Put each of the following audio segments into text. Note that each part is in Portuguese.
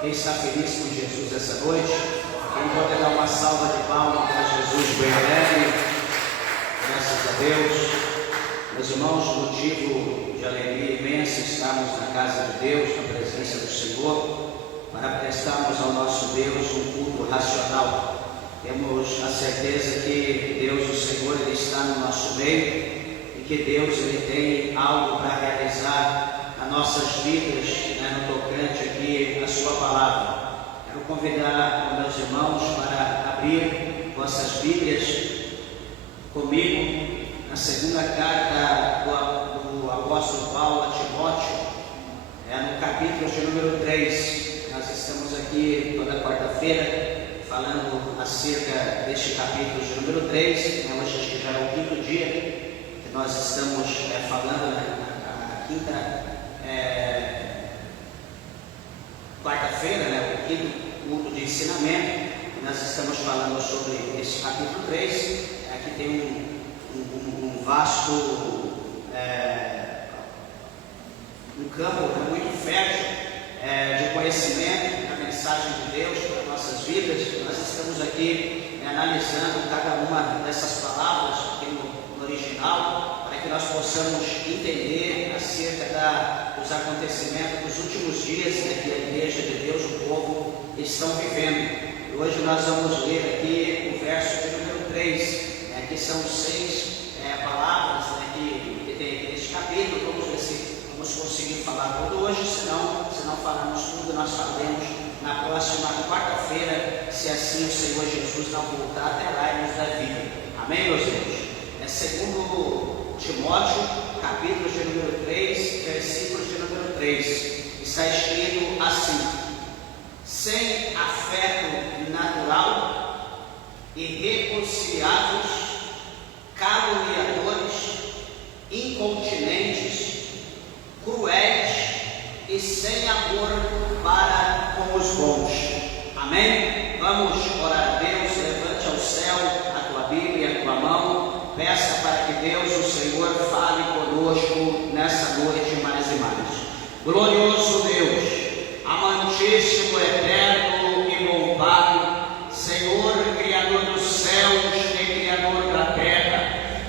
Quem está feliz com Jesus essa noite? Quem pode dar uma salva de palmas para Jesus bem alegre? Graças a Deus. Meus irmãos, motivo de alegria imensa estarmos na casa de Deus, na presença do Senhor, para prestarmos ao nosso Deus um culto racional. Temos a certeza que Deus, o Senhor, Ele está no nosso meio e que Deus, Ele tem algo para realizar nas nossas vidas, no tocante aqui a sua palavra. Quero convidar meus irmãos para abrir vossas Bíblias comigo na segunda carta do apóstolo Paulo a Timóteo, no capítulo de número 3. Nós estamos aqui toda quarta-feira falando acerca deste capítulo de número 3. Hoje acho que já é o quinto dia que nós estamos falando na quinta quarta-feira, o quinto culto de ensinamento. Nós estamos falando sobre esse capítulo 3, que tem um vasto um campo muito fértil de conhecimento da mensagem de Deus para nossas vidas. Nós estamos aqui analisando cada uma dessas palavras aqui no original, para que nós possamos entender acerca dos acontecimentos dos últimos dias que a Igreja de Deus, o povo, estão vivendo. E hoje nós vamos ler aqui o verso de número 3, que são 6 palavras que tem neste capítulo. Vamos ver se vamos conseguir falar tudo hoje, se não falarmos tudo, nós faremos na próxima quarta-feira, se assim o Senhor Jesus não voltar até lá e nos dar vida. Amém, meus irmãos? Segundo Timóteo, capítulo de número 3, versículo de número 3, está escrito assim: sem afeto natural, irreconciliáveis, caluniadores, incontinentes, cruéis e sem amor para com os bons. Amém? Vamos orar a Deus. Levante ao céu a tua Bíblia, a tua mão. Peça para que Deus, o Senhor, fale conosco nessa noite mais e mais. Glorioso Deus, amantíssimo, eterno e bom Pai, Senhor, Criador dos céus e Criador da terra,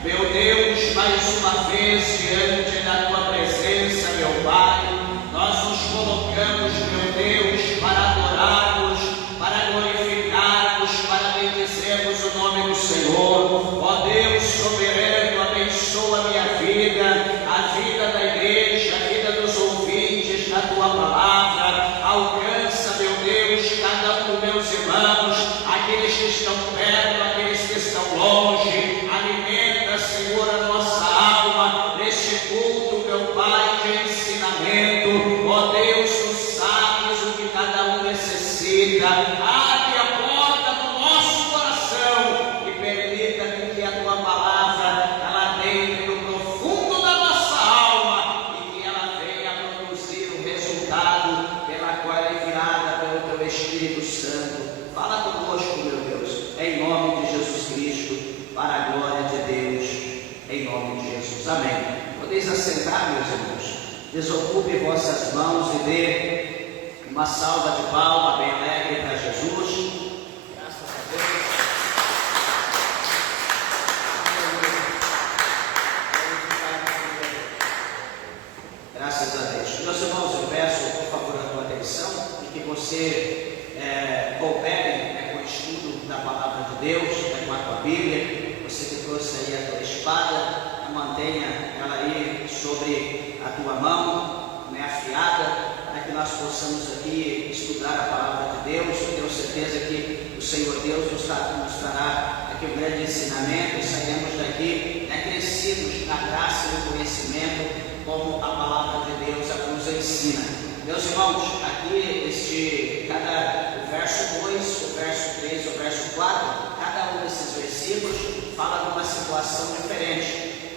meu Deus, mais uma vez diante da tua presença, meu Pai, nós nos colocamos, meu Deus, para adorarmos, para glorificarmos, para bendizermos o nome do Senhor. Ó Deus soberano, abençoa a minha vida, a vida da igreja, a vida dos ouvintes da tua palavra. Alcança, meu Deus, cada um dos meus irmãos, aqueles que estão perto, aqueles que estão longe. Alimenta, Senhor, a nossa alma neste culto, meu Pai, de ensinamento. Ó Deus, tu sabes o que cada um necessita. Abre a porta do nosso coração e permita que a tua palavra ela entre no profundo da nossa alma e que ela venha produzir o resultado pela qual é enviada pelo teu Espírito Santo. Fala conosco, meu Deus, em nome de Jesus Cristo, para a glória de Deus, em nome de Jesus. Amém. Podeis assentar, meus irmãos. Desocupe vossas mãos e dê uma salva de palma bem alegre para Jesus. Graças a Deus. Graças a Deus. Meus irmãos, eu peço, por favor, a tua atenção e que você coopere com o estudo da palavra de Deus, com a tua Bíblia. Você que trouxe aí a tua espada, mantenha ela aí sobre a tua mão, afiada, para que nós possamos aqui estudar a palavra de Deus. Eu tenho certeza que o Senhor Deus nos trará aqui um grande ensinamento e sairemos daqui crescidos na graça e no conhecimento, como a palavra de Deus nos ensina. Meus irmãos, aqui o verso 2, o verso 3, o verso 4, cada um desses versículos fala de uma situação diferente.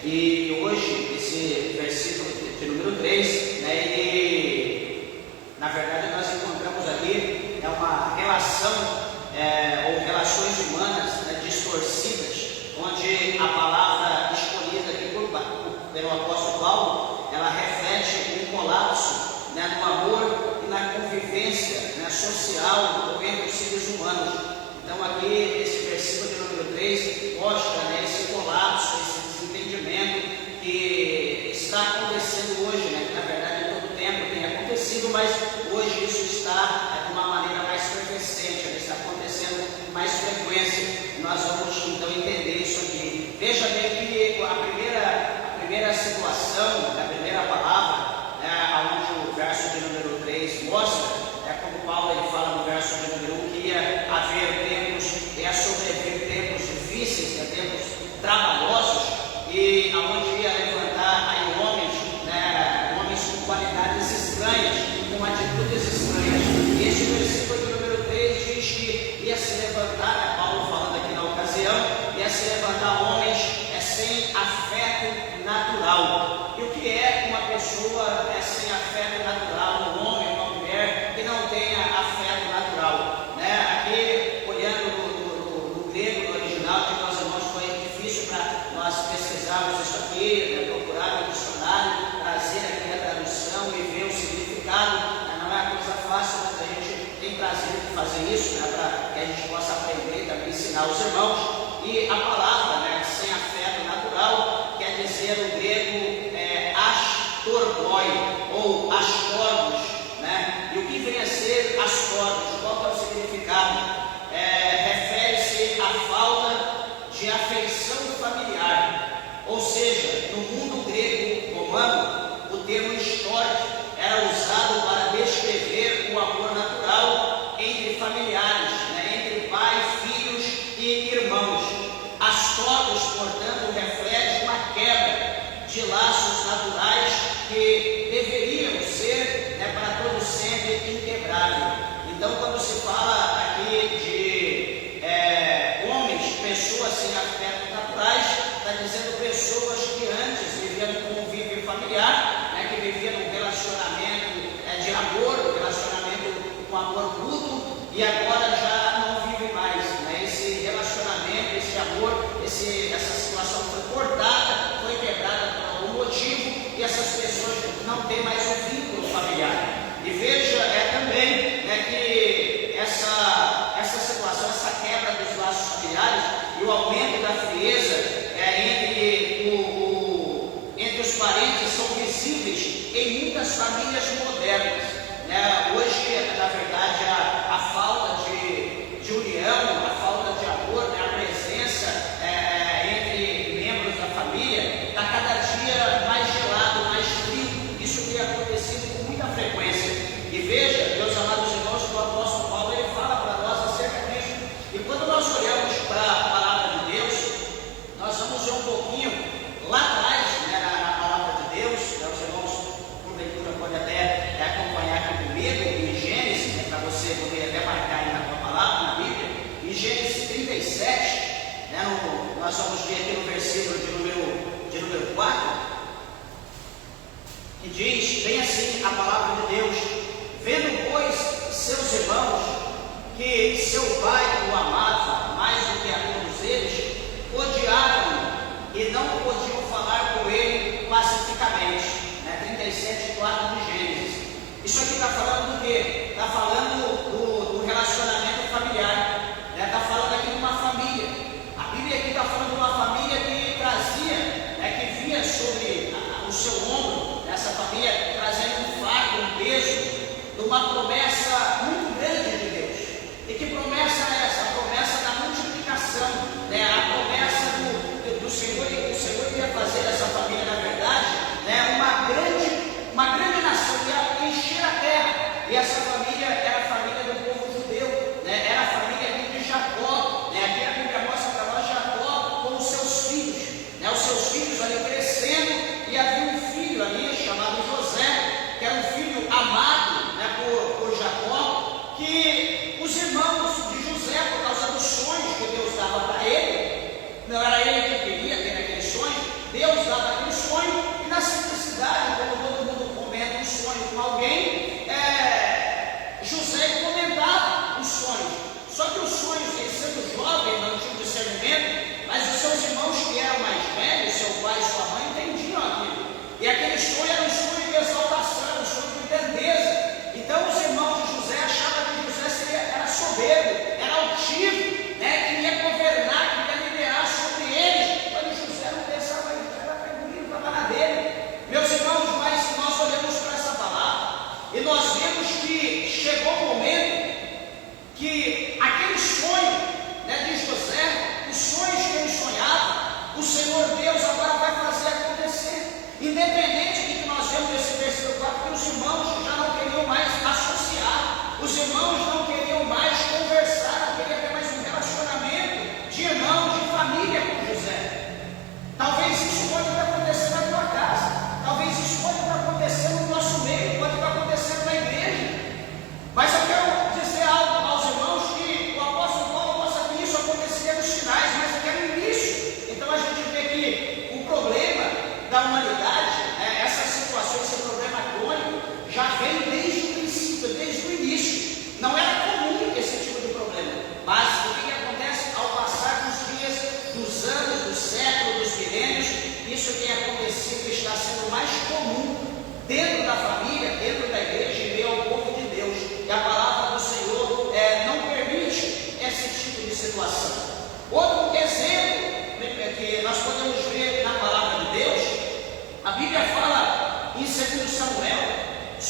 E hoje, esse versículo de número 3, ele, na verdade, nós encontramos aqui uma relação ou relações humanas distorcidas, onde a palavra escolhida aqui pelo apóstolo Paulo, ela reflete um colapso no amor e na convivência mas hoje isso está de uma maneira mais frequente, está acontecendo com mais frequência. Nós vamos então entender isso aqui. Veja bem que a primeira situação, a primeira palavra, onde o verso de número 3 mostra, como Paulo ele fala no verso de número 1, que ia haver tempos, sobreviver tempos difíceis, tempos trabalhosos, e aonde ia levantar aí homens com qualidades estranhas, com atitudes estranhas. E este versículo de número 3 diz que ia se levantar, Paulo falando aqui na ocasião, ia se levantar homens sem afeto natural. E o que é uma pessoa sem afeto natural? Um homem, uma mulher que não tenha afeto natural. Aqui, olhando no grego, no original, de nós irmãos, foi difícil para nós pesquisarmos isso aqui, procurar no dicionário, trazer aqui a tradução e ver o significado. Não é uma coisa fácil, mas a gente tem prazer de fazer isso, para que a gente possa aprender e também ensinar os irmãos. E a palavra, sem afeto natural, quer dizer no grego astorgoi, ou astorgos, E o que vem a ser astorgos? Qual é o significado? Refere-se à falta de afeição familiar. Ou seja, no mundo grego romano, o termo histórico era usado para descrever o amor natural entre familiares, entre pai, filhos e irmãos. Astorgos, portanto, reflete uma quebra de laços naturais que deveriam ser, para todo sempre, inquebrável. Então, quando se fala aqui de homens, pessoas sem afetos naturais, está dizendo pessoas que antes viviam um convívio familiar, que viviam um relacionamento de amor, um relacionamento com amor mútuo, e agora já não vive mais. Esse relacionamento, esse amor, essa situação foi cortada, foi quebrada por algum motivo, e essas pessoas não têm mais um vínculo familiar. E veja também que essa situação, essa quebra dos laços familiares e o aumento da frieza entre os parentes são visíveis em muitas famílias modernas. Hoje, na verdade, a falta de união, a falta de amor, a presença entre membros da família está cada dia mais gelado, mais frio. Isso tem acontecido com muita frequência. E veja, meus amados irmãos, que o apóstolo Paulo ele fala para nós acerca disso. E quando nós olhamos para a palavra de Deus, nós vamos ver um pouquinho lá atrás, na palavra de Deus. Os irmãos, porventura, podem até acompanhar aqui comigo em Gênesis, para você poder até marcar aí na tua palavra, na Bíblia. Em Gênesis 37, nós vamos ver aqui no versículo de número 4, que diz bem assim a palavra de Deus: vendo, pois, seus irmãos que seu pai o amava mais do que a todos eles, odiavam-no e não podiam falar com ele pacificamente. 37:4 de Gênesis. Isso aqui está falando do quê? Está falando do relacionamento familiar. Está falando aqui de uma família. A Bíblia aqui está falando de uma família que trazia, que via sobre o seu ombro, essa família trazendo um fardo, um peso de uma promessa muito grande de Deus. E que promessa é essa? A promessa da multiplicação, a promessa do Senhor, que o Senhor ia fazer dessa família, na verdade, uma grande nação, ia encher a terra. E essa família era a família do povo judeu, era a família de Jacó. Aqui a Bíblia mostra para nós Jacó com os seus filhos, os seus filhos ali crescendo, e havia um filho ali chamado José, que era um filho amado por Jacó.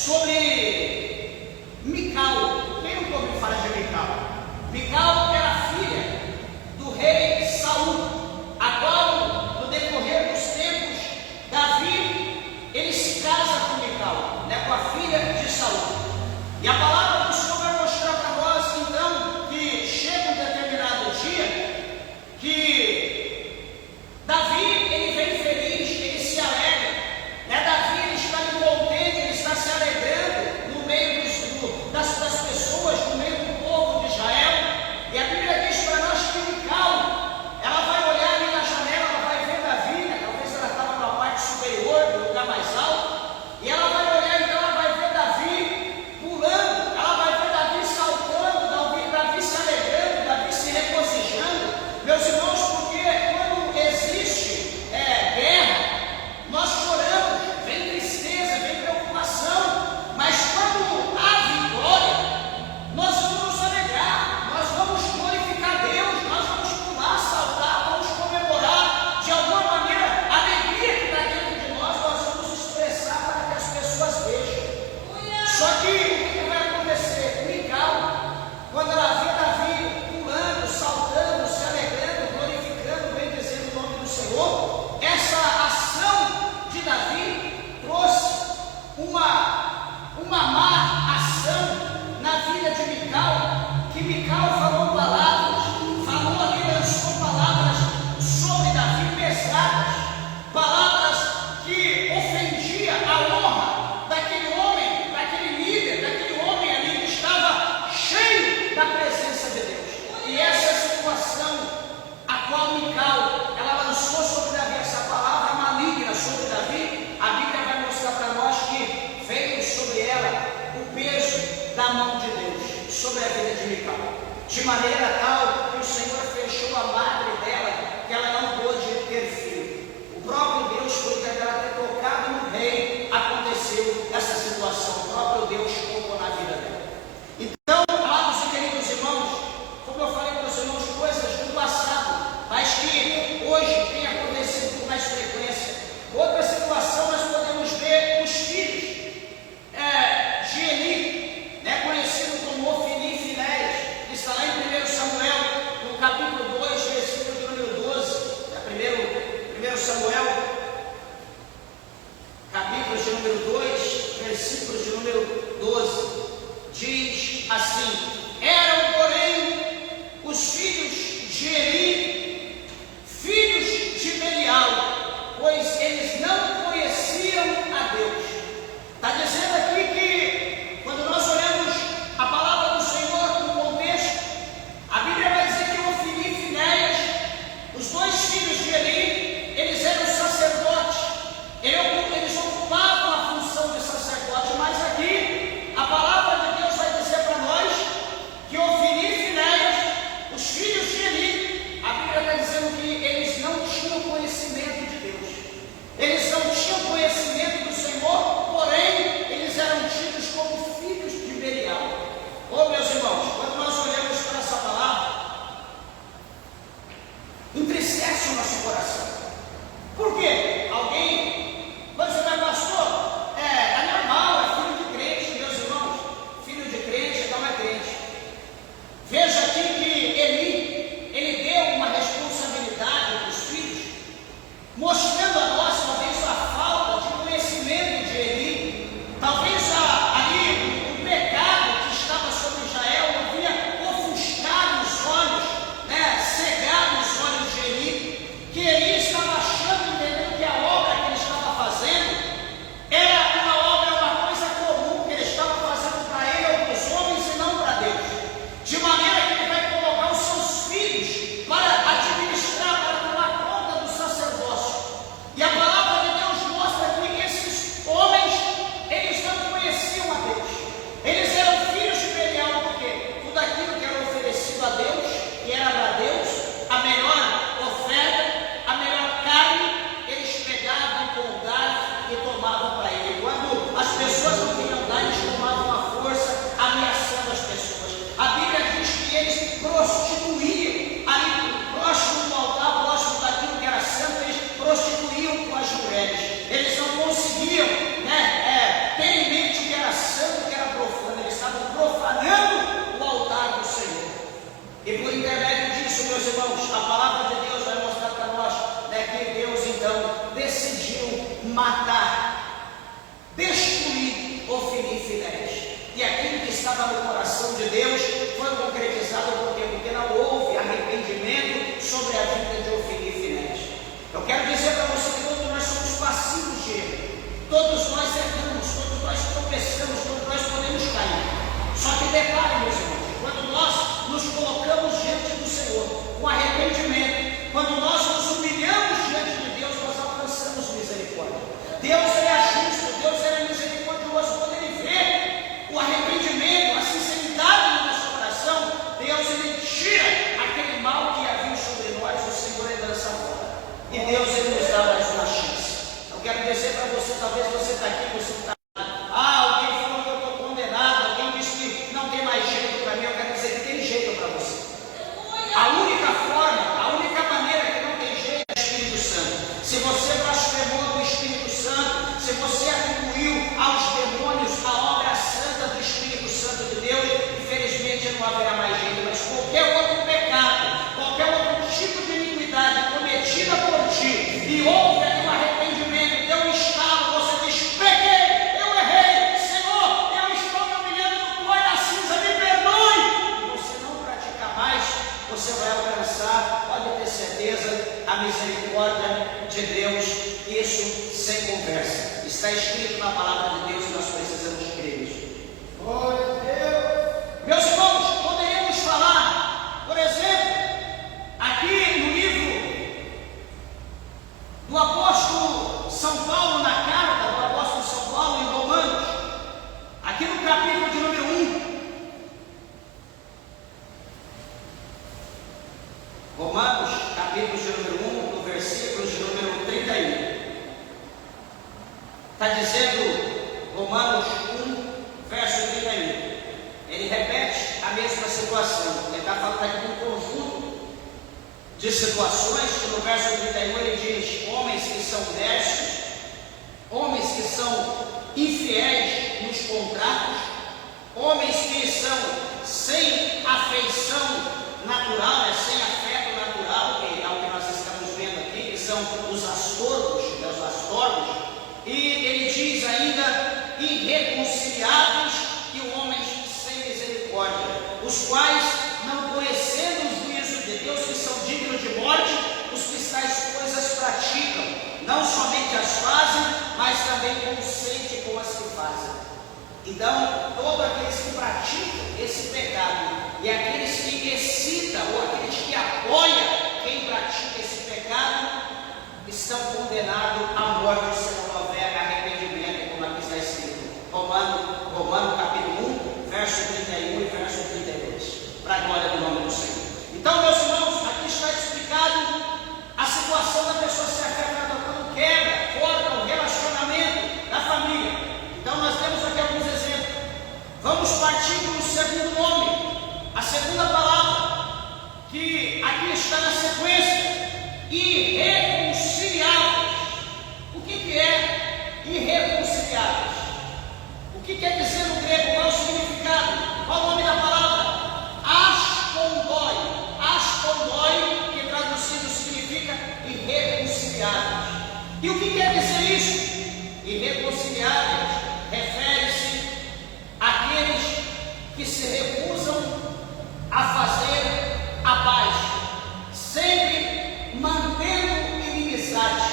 sobre Mical. Quem nunca ouviu falar de Mical? Mical era filha do rei Saul, a qual, no decorrer dos tempos, Davi, ele se casa com Mical, né, com a filha de Saul. E a palavra do Senhor vai mostrar para nós, então, que chega um determinado dia, que Davi, ele vem feliz, ele se alegra, né? Davi, ele está ali contente, ele está se alegrando no meio das pessoas, no meio do povo de Israel. E a Bíblia diz para nós que Mical, ela vai olhar ali na janela, ela vai ver Davi, né? Talvez ela estava na parte superior, no lugar mais alto, e ela vai olhar, então ela vai ver Davi pulando, ela vai ver Davi saltando, Davi se alegrando, Davi se regozijando. Meus irmãos, porque quando existe guerra, nós choramos, vem tristeza, vem preocupação, mas quando há vitória, nós vamos nos alegrar, nós vamos glorificar Deus, nós vamos pular, saltar, vamos comemorar, de alguma maneira, a alegria que está dentro de nós vamos expressar para que as pessoas vejam. Só que o que vai acontecer? Mical, quando ela vê Davi pulando, saltando, se alegrando, glorificando, bendizendo o nome do Senhor, essa ação de Davi trouxe uma má ação na vida de Mical, que Mical falou palavras, lançou palavras sobre Davi pesadas, palavras que ofendia a honra daquele homem, daquele líder, daquele homem ali que estava cheio da presença de Deus. E essa situação a qual Mical, ela lançou sobre Davi essa palavra maligna sobre Davi, a Bíblia vai mostrar para nós que veio sobre ela o peso da mão de Deus sobre a vida de Mical, de maneira tal que o Senhor fechou a madre dela, que ela não pôde ter filho. O próprio Deus, foi que ela ter tocado no rei, aconteceu essa situação, o próprio Deus tocou na vida dela. Então, amados e queridos irmãos, como eu falei para os irmãos, coisas do passado, mas que hoje tem acontecido com mais frequência. Outra situação, nós podemos ver os filhos de Eli, né, conhecido como Ofni e Finéias, que está lá em 1 Samuel, no capítulo 2, versículo de número 12, 1 Samuel, capítulo de número 2, versículo de número 12, diz assim: eram, porém, os filhos de Eli, filhos de Belial, pois eles não conheciam a Deus. Está dizendo aqui que, quando nós olhamos a palavra do Senhor no contexto, a Bíblia vai dizer que Ofni e Finéias, os dois filhos de Eli, eles eram sacerdotes, eles ocupavam a função de sacerdote, mas aqui a palavra de Deus vai dizer para nós matar, destruir ou ferir Finéias. E aquilo que estava no coração de Deus foi concretizado porque não houve arrependimento sobre a vida de Ofni e Finéias. Eu quero dizer para você que todos nós somos passivos de erro. Todos nós erramos, todos nós tropeçamos, todos nós podemos cair. Só que detalhe, meus irmãos, quando nós nos colocamos diante do Senhor com arrependimento, quando nós nos humilhamos diante de Deus, nós alcançamos misericórdia. Deus é justo, Deus é misericordioso. Quando Ele vê o arrependimento, a sinceridade do nosso coração, Deus Ele tira aquele mal que havia sobre nós, o Senhor Ele lança fora. E Deus Ele nos dá mais uma chance. Eu quero dizer para você, talvez você está aqui, você está alguém falou que eu estou condenado, alguém disse que não tem mais jeito para mim. Eu quero dizer que tem jeito para você. A única forma, a única maneira que não tem jeito é o Espírito Santo. Se você blasfemou do Espírito Santo, se você atribuiu aos demônios a obra santa do Espírito Santo de Deus, infelizmente não haverá mais jeito. Mas qualquer outro pecado, qualquer outro tipo de iniquidade cometida por ti, e houve aqui um arrependimento, deu um estalo, você diz: pequei, eu errei, Senhor, eu estou me humilhando no pó da cinza, me perdoe. E você não pratica mais, você vai alcançar, pode ter certeza, a misericórdia de Deus. Isso sem conversa. Está escrito na palavra de Deus e nós precisamos crer nisso. Glória a Deus. Meus irmãos, poderíamos falar, por exemplo, aqui no livro do apóstolo São Paulo, na carta do apóstolo São Paulo em Romanos, aqui no capítulo de número 1. Romanos, capítulo de número 1, no versículo de número 31. Está dizendo, Romanos 1, verso 31. Ele repete a mesma situação. Ele está falando aqui de um conjunto de situações, que no verso 31 ele diz: homens que são destes, homens que são infiéis nos contratos, homens que são sem afeição natural, sem afeto natural, que é o que nós estamos vendo aqui, que são os astorgos, os astorgos. E ele diz ainda: irreconciliáveis e homens sem misericórdia, os quais, não conhecendo o juízo de Deus, que são dignos de morte, os que tais coisas praticam, não somente as fazem, mas também consentem com as que fazem. Então, todos aqueles que praticam esse pecado e aqueles que excitam ou aqueles que apoiam quem pratica esse pecado estão condenados à morte se não houver arrependimento, como aqui está escrito. Romanos capítulo 1, verso 31 e verso 32. Para a glória do nome do Senhor. Então, meus irmãos, aqui está explicado a situação da pessoa ser afetada quando quebra, corta o relacionamento da família. Então, nós temos aqui alguns exemplos. Vamos partir para o segundo nome, a segunda palavra, que aqui está na sequência: irreconciliáveis. O que é irreconciliáveis? O que quer dizer no grego? Qual é o significado? Qual é o nome da palavra? Askondoi. Askondoi, que traduzido significa irreconciliáveis. E o que quer dizer isso? Irreconciliáveis refere-se àqueles que se recusam a fazer a paz, sempre mantendo inimizade.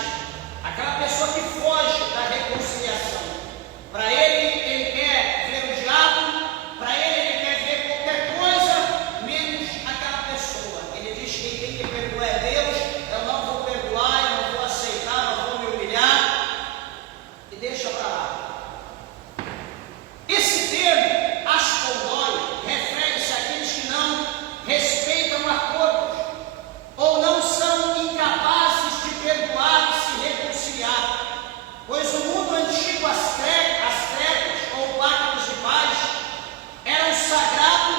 Aquela pessoa que foge da reconciliação. Para ele quer ver o diabo, para ele quer ver qualquer coisa, menos aquela pessoa. Ele diz que quem tem que perdoar é Deus. Eu não vou perdoar, eu não vou aceitar, eu vou me humilhar, e deixa para lá. Esse termo, askondoi, refere-se àqueles que não respeitam acordos, ou não são incapazes de perdoar e se reconciliar. Pois o mundo antigo, as tretas ou pactos de paz eram sagrados,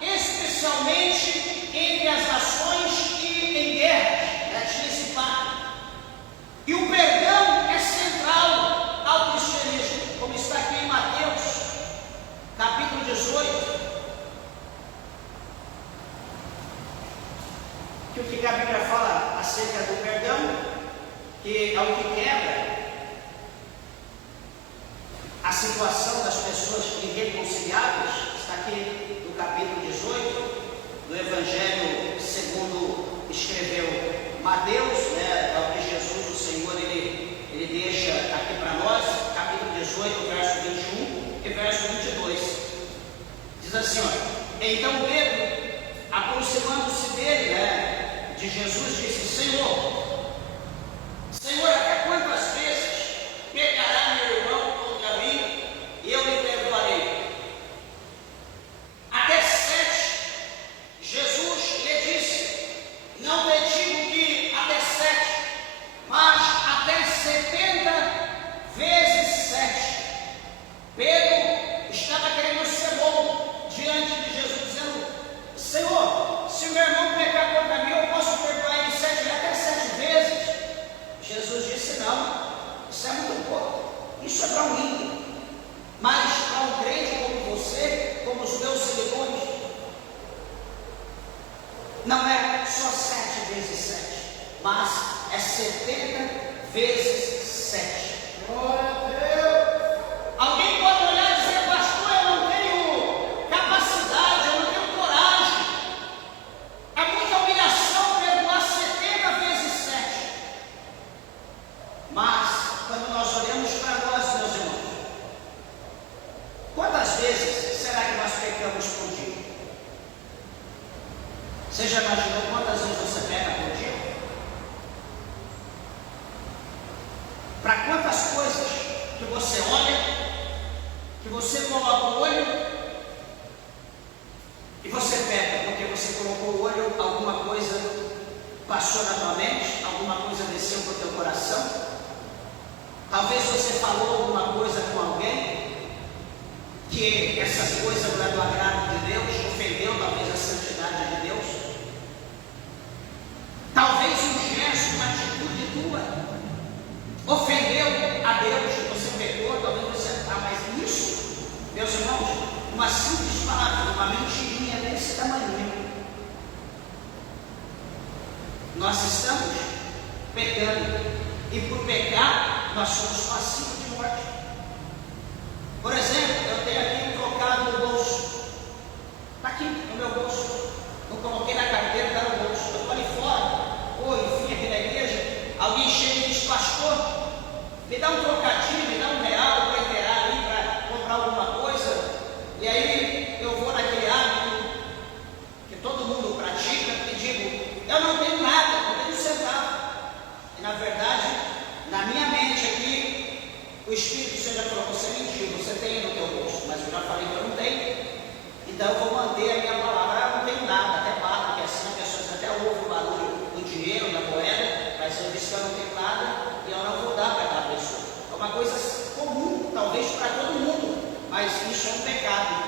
especialmente entre as nações e em guerras. Tinha esse pacto. E o perdão é central ao cristianismo, como está aqui em Mateus, capítulo 18. Que o que a Bíblia fala acerca do perdão, que é o que quebra situação das pessoas irreconciliáveis está aqui no capítulo 18 do Evangelho segundo escreveu Mateus, né? É o que Jesus, o Senhor, ele deixa aqui para nós, capítulo 18, verso 21 e verso 22. Diz assim, ó: então Pedro, aproximando-se dele, né, de Jesus, disse: Senhor, até quantas vezes pecará meu irmão contra mim e eu lhe perdoarei? Até 7. Jesus lhe disse: não te digo que até 7, mas até 70 vezes 7. Pedro estava querendo ser bom diante de Jesus, dizendo: Senhor, se meu irmão pecar contra mim, eu posso perdoar ele 7 até 7 vezes? Jesus disse: não, isso é muito pouco, isso é para um ímpio, mas para um crente como você, como os meus seguidores, não é só 7 vezes 7, mas é 70 vezes 7. Glória a Deus! Alguém pode olhar e dizer: pastor, eu não tenho capacidade, eu não tenho coragem, é muita humilhação perdoar 70 vezes 7. Mas, quando nós olhamos para nós, meus irmãos, quantas vezes será que nós pecamos por dia? Você já imaginou quantas vezes você peca por dia? Para quantas coisas que você olha, que você coloca o olho e você peca, porque você colocou o olho, alguma coisa passou na tua mente, alguma coisa desceu para o teu coração, talvez você falou alguma coisa com alguém, que essas coisas não é do agrado de Deus, ofendeu talvez a santidade de Deus, talvez um gesto, uma atitude tua, ofendeu a Deus, você pecou, talvez você, mas isso, meus irmãos, uma simples palavra, uma mentirinha desse tamanho, nós estamos pecando, e por pecar, nós somos passivos de morte. Por exemplo, eu tenho aqui um trocado no bolso, está aqui no meu bolso, não coloquei na carteira, está no bolso, eu estou ali fora, ou enfim, aqui na igreja, alguém chega e diz: pastor, me dá um trocadinho, me dá R$1 para inteirar ali, para comprar alguma coisa, e aí eu vou naquele hábito que todo mundo pratica e digo: eu não tenho nada, não tenho centavo. E na verdade, na minha mente aqui, o Espírito Santo já falou: você mentiu, você tem no teu bolso, mas eu já falei que eu não tenho, então eu vou manter a minha palavra. Eu não tenho nada, até bato, porque assim as pessoas até ouvem o barulho do dinheiro, da moeda, mas eu disse que eu não tenho nada e eu não vou dar para aquela pessoa. É uma coisa comum, talvez para todo mundo, mas isso é um pecado.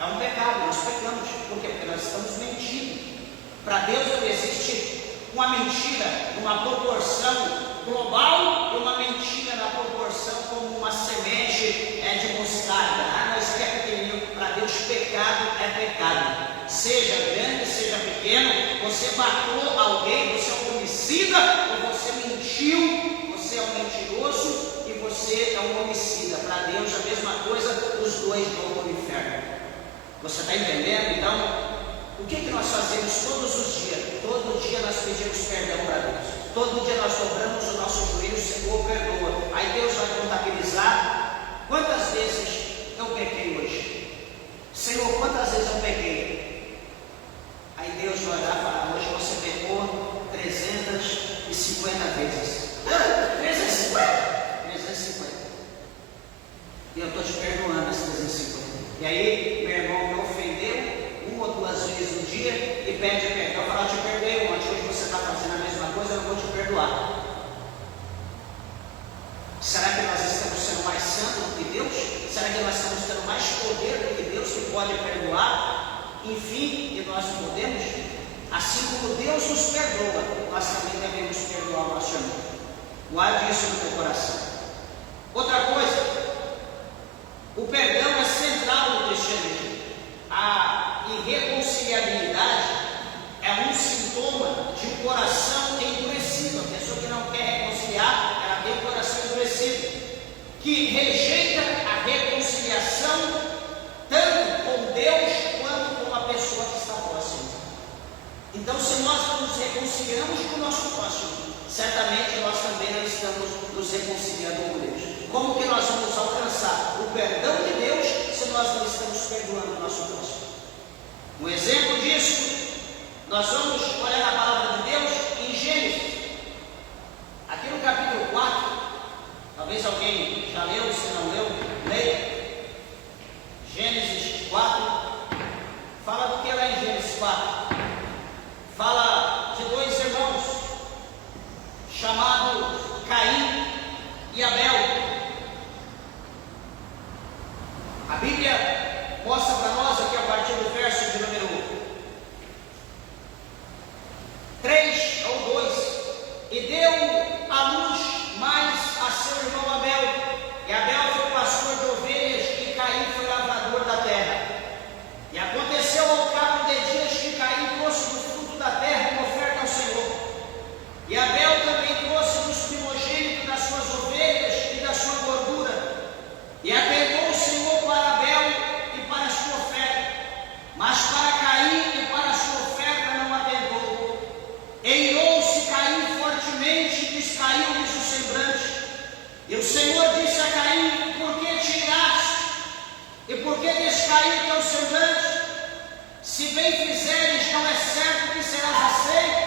É um pecado, nós pecamos. Por quê? Porque nós estamos mentindo. Para Deus não existe uma mentira numa proporção global e uma mentira na proporção como uma semente de mostarda. Mas que é pequenininho. Para Deus, pecado é pecado. Seja grande, seja pequeno, você matou alguém, você é um homicida, ou você mentiu, você é um mentiroso e você é um homicida. Para Deus, a mesma coisa, os dois vão para o inferno. Você está entendendo? Então, o que nós fazemos todos os dias? Todo dia nós pedimos perdão para Deus. Todo dia nós dobramos o nosso joelho: Senhor, perdoa. Aí Deus vai contabilizar quantas vezes eu pequei hoje. Senhor, quantas vezes eu pequei? Aí Deus vai olhar e falar: hoje você pecou 350 vezes. 350? 350. E eu estou te perdoando as 350. E aí, meu irmão me ofendeu 1 ou 2 vezes no dia e pede perdão. Eu falo: eu te perdoei ontem, hoje você está fazendo a mesma coisa, eu não vou te perdoar. Será que nós estamos sendo mais santos do que Deus? Será que nós estamos tendo mais poder do que Deus, que pode perdoar? Enfim, e nós podemos, assim como Deus nos perdoa, nós também devemos perdoar o nosso irmão. Guarde isso no teu coração. Outra coisa, o perdão é central no cristianismo. A irreconciliabilidade é um sintoma de um coração endurecido. A pessoa que não quer reconciliar, ela tem um coração endurecido, que rejeita Nós vamos olhar na palavra de Deus em Gênesis, aqui no capítulo 4, talvez alguém já leu, se não leu, leia. Gênesis 4, fala do que lá em Gênesis 4? Fala de dois irmãos, chamados Caim e Abel. A Bíblia mostra para nós aqui a partir do verso de número 3 ou 2, e deu à luz mais a seu irmão Abel, e Abel foi pastor de ovelhas, e Caim foi lavrador da terra. E aconteceu ao cabo de dias que Caim trouxe do fruto da terra uma oferta ao Senhor, e Abel também trouxe dos primogênitos das suas ovelhas e da sua gordura, e atentou o Senhor para Abel e para a sua oferta, mas para Caim e para a sua oferta não atentou. Eirou-se Caim fortemente e descaiu-lhes o semblante. E o Senhor disse a Caim: por que te iraste? E por que descaiu teu semblante? Se bem fizeres, não é certo que serás aceito,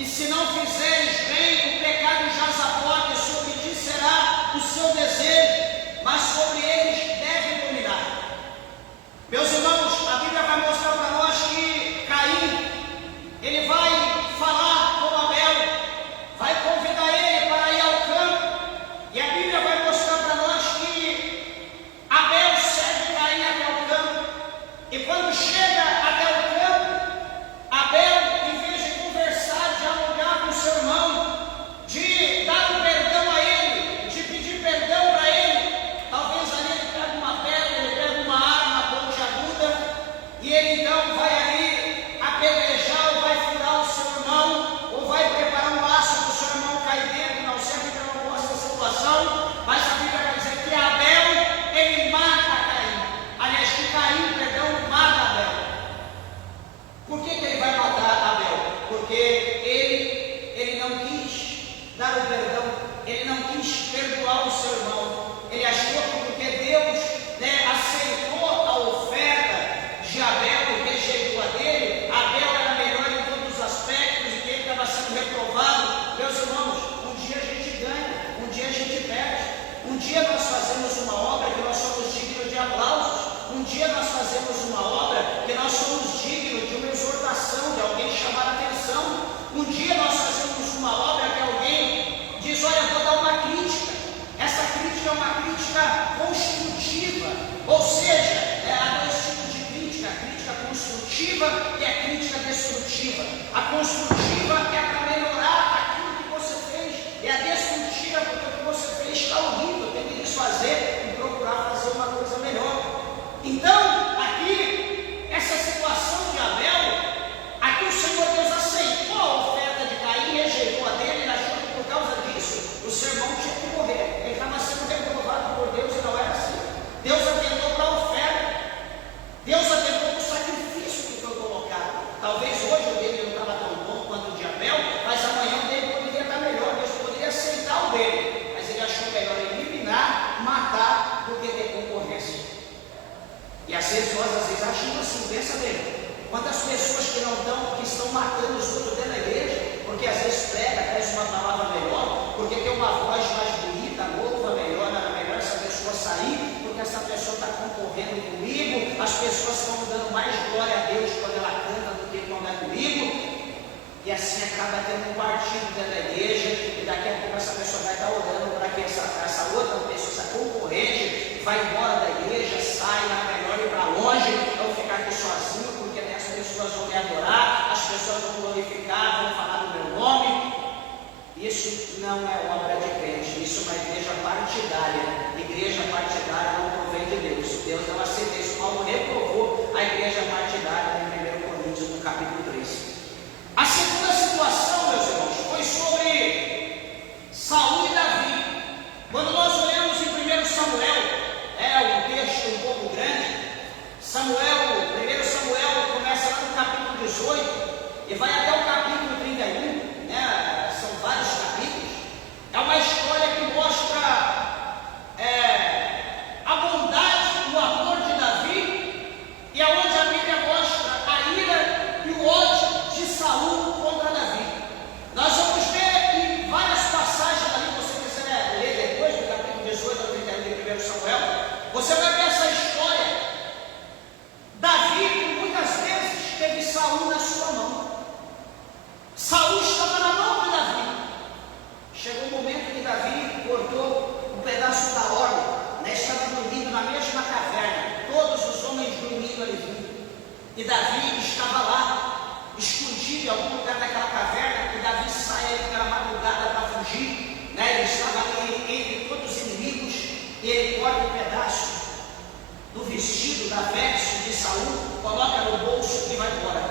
e se não fizeres bem, o pecado jaz à porta, e sobre ti será o seu desejo, mas sobre eles deve dominar. Meus irmãos, a Bíblia vai mostrar para nós que Caim, ele vai falar com Abel, vai convidar ele para ir ao campo, e a Bíblia vai mostrar para nós que Abel segue Caim até o campo, e quando chega até o campo, Abel, em vez de conversar, dialogar com seu irmão, de dar um perdão a ele, de pedir perdão para ele, talvez ali ele pega uma pedra, ele pega uma arma pontiaguda, e ele então vai ali apedrejar, ou vai furar o seu irmão, ou vai preparar um laço para o seu irmão cair dentro. Não sempre que eu não gosto dessa situação, mas a Bíblia vai dizer que Abel, ele mata Caim. Aliás, que Caim, perdão, mata Abel. Por que ele vai matar Abel? Porque ele não quis dar o perdão, ele não quis perdoar o seu irmão. Ele achou que porque Deus aceitou a oferta de Abel e rejeitou a dele, Abel era melhor em todos os aspectos e que ele estava sendo reprovado. Meus irmãos, um dia a gente ganha, um dia a gente perde, um dia nós fazemos uma obra que nós somos dignos de aplausos, um dia nós fazemos uma obra que nós somos dignos de uma exortação, de alguém chamar a atenção, um dia nós fazemos uma obra que alguém diz: olha, vou dar uma crítica. Essa crítica é uma crítica construtiva, ou seja, há dois tipos de crítica: a crítica construtiva e a crítica destrutiva. A construtiva é para melhorar aquilo que você fez, e a destrutiva porque o que você fez está horrível, tem que desfazer e procurar fazer uma coisa melhor. Então, aqui, essa situação de Abel, aqui o Senhor Deus aceitou a oferta de Caim, rejeitou a dele, ele achou que por causa disso o seu irmão tinha que morrer, ele estava sendo reprovado por Deus e não era assim. Deus atentou para a oferta, Deus atentou para o sacrifício que foi colocado. Talvez hoje o dele não estava tão bom quanto o de Abel, mas amanhã o dele poderia estar melhor, Deus poderia aceitar o dele, mas ele achou melhor eliminar, matar, do que ter concorrência. E às vezes nós achamos assim, pensa bem, quantas pessoas que estão matando os outros dentro da igreja, porque às vezes prega, traz uma palavra melhor, porque tem uma voz mais bonita, louva melhor, era melhor essa pessoa sair, porque essa pessoa está concorrendo comigo, as pessoas estão dando mais glória a Deus quando ela canta do que quando é comigo, e assim acaba tendo um partido dentro da igreja, e daqui a pouco essa pessoa vai estar orando para que essa outra pessoa, essa concorrente, vai embora da igreja, sai, vai melhor ir para longe, não ficar aqui sozinho, porque as pessoas vão me adorar, as pessoas vão glorificar, vão falar do meu nome. Isso não é obra de crente, isso é uma igreja partidária. Igreja partidária não provém de Deus. Deus não aceita isso. Paulo reprovou a igreja partidária em 1 Coríntios, no capítulo 3. A segunda situação, meus irmãos, foi sobre Saul e Davi. Quando nós olhamos em 1 Samuel, é um texto um pouco grande. 1 Samuel começa lá no capítulo 18 e vai até o capítulo 31, são vários capítulos. É uma história que mostra a bondade Você vai ver essa história. Davi, muitas vezes, teve Saul na sua mão. Saul estava na mão de Davi. Chegou um momento que Davi cortou um pedaço da orla, né? Estava dormindo na mesma caverna, todos os homens dormindo ali. E Davi estava lá, escondido em algum lugar daquela caverna, e Davi sai ali pela madrugada para fugir, né? Ele estava ali entre todos os inimigos, e ele corta um pedaço do vestido, da veste de Saul, coloca no bolso e vai embora.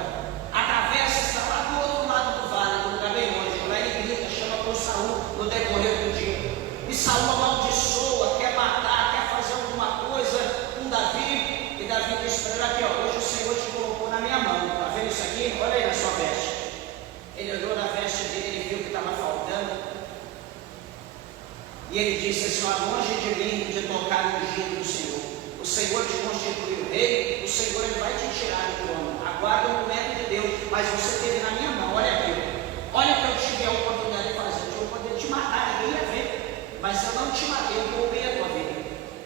Atravessa, está lá do outro lado do vale, do lugar bem longe. Lá ele grita, chama por Saul no decorrer do dia. E Saul amaldiçoa, quer matar, quer fazer alguma coisa com Davi. E Davi diz para ele: aqui, ó, hoje o Senhor te colocou na minha mão. Está vendo isso aqui? Olha aí na sua veste. Ele olhou na veste dele, ele viu que estava faltando. E ele disse assim: longe de mim de tocar no ungido do Senhor. O Senhor te constituiu rei, o Senhor ele vai te tirar do trono. Aguarda o momento de Deus, mas você teve na minha mão. Olha aqui, olha o que eu tive a oportunidade de fazer. Eu poderia te matar, ninguém ia ver, mas eu não te matei, eu roubei a tua vida.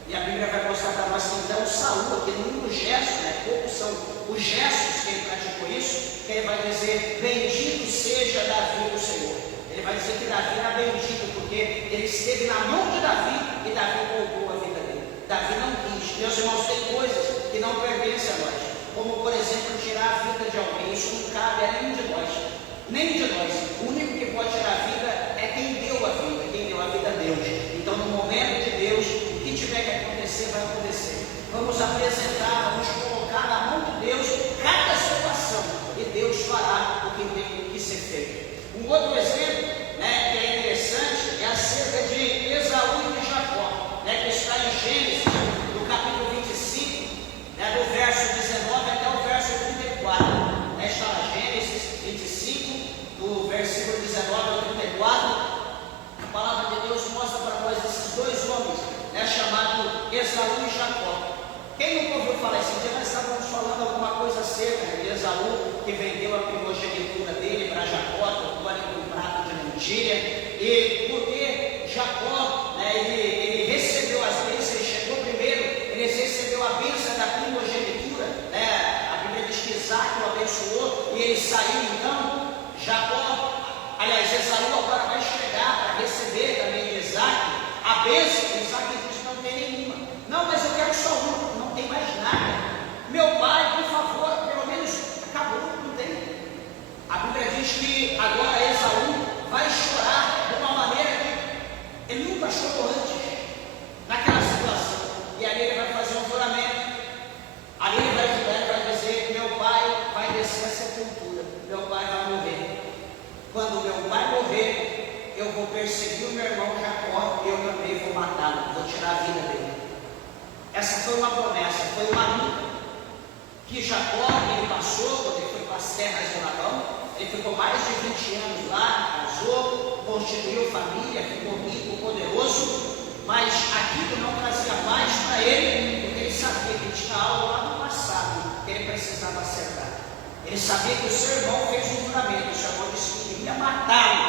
E a Bíblia vai mostrar para nós que então Saul, aqui no único gesto, né, poucos são os gestos que ele praticou isso, que ele vai dizer: bendito seja Davi do Senhor. Ele vai dizer que Davi era bendito, porque ele esteve na mão de Davi e Davi roubou a vida dele. Davi não quis. Meus irmãos, tem coisas que não pertencem a nós, como por exemplo tirar a vida de alguém. Isso não cabe a nenhum de nós, nem de nós. O único que pode tirar a vida é quem deu a vida, quem deu a vida a Deus. Então no momento de Deus, o que tiver que acontecer vai acontecer. Vamos apresentar, vamos colocar na mão de Deus cada situação, e Deus fará o que tem que ser feito. Um outro exemplo, né, que é interessante, é acerca de Esaú e de Jacó, né, que está em Gênesis, no capítulo 25, né, do verso 19 até o verso 34. Né, está lá, Gênesis 25, do versículo 19 ao 34. A palavra de Deus mostra para nós esses dois homens, né, chamados Esaú e Jacó. Quem nunca ouviu falar esse dia? Nós estávamos falando alguma coisa acerca de Esaú, que vendeu a primogenitura dele para Jacó, trocou ali por um prato de lentilha. E porque Jacó, né, ele recebeu as bênçãos, ele chegou primeiro, ele recebeu a bênção da primogenitura, né? A Bíblia diz que Isaac o abençoou e ele saiu. Então Jacó, aliás, Esaú agora vai chegar para receber também de Isaac a bênção. Isaac diz: não tem nenhuma. Não, mas eu quero só uma. Não tem mais nada. Meu pai, por favor, pelo menos acabou, não tem. A Bíblia diz que agora Esaú vai chorar de uma maneira que ele nunca chorou antes, naquela situação. E ali ele vai fazer um juramento. Ali ele vai dizer: meu pai vai descer a sepultura, meu pai vai morrer. Quando meu pai morrer, eu vou perseguir o meu irmão Jacó e eu também vou matá-lo, vou tirar a vida dele. Essa foi uma promessa, foi uma luta que Jacó ele passou quando ele foi para as terras de Labão. Ele ficou mais de 20 anos lá, casou, constituiu família, ficou rico, poderoso, mas aquilo não trazia paz para ele, porque ele sabia que tinha algo lá no passado que ele precisava acertar. Ele sabia que o seu irmão fez um juramento, o seu irmão disse que queria matá-lo,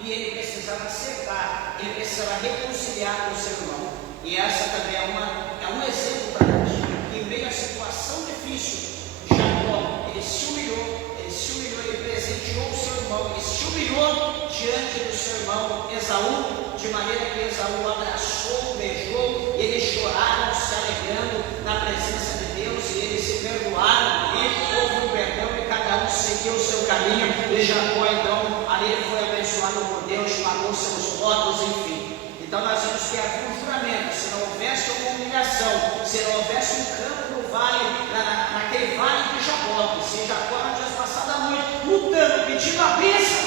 e ele precisava acertar, ele precisava reconciliar com o seu irmão. E essa também é um exemplo para nós. Em meio à situação difícil, Jacó, ele se humilhou, ele presenteou o seu irmão, ele se humilhou diante do seu irmão Esaú, de maneira que Esaú abraçou, beijou, e eles choraram, se alegrando na presença de Deus, e eles se perdoaram, e houve um perdão, e cada um seguiu o seu caminho, e Jacó então, ali ele foi abençoado por Deus, pagou seus votos, enfim. Então nós vemos que havia um juramento. Se não houvesse uma humilhação, se não houvesse um campo no vale, naquele vale de Jacó, se Jacó não tivesse passado a noite lutando, pedindo a bênção,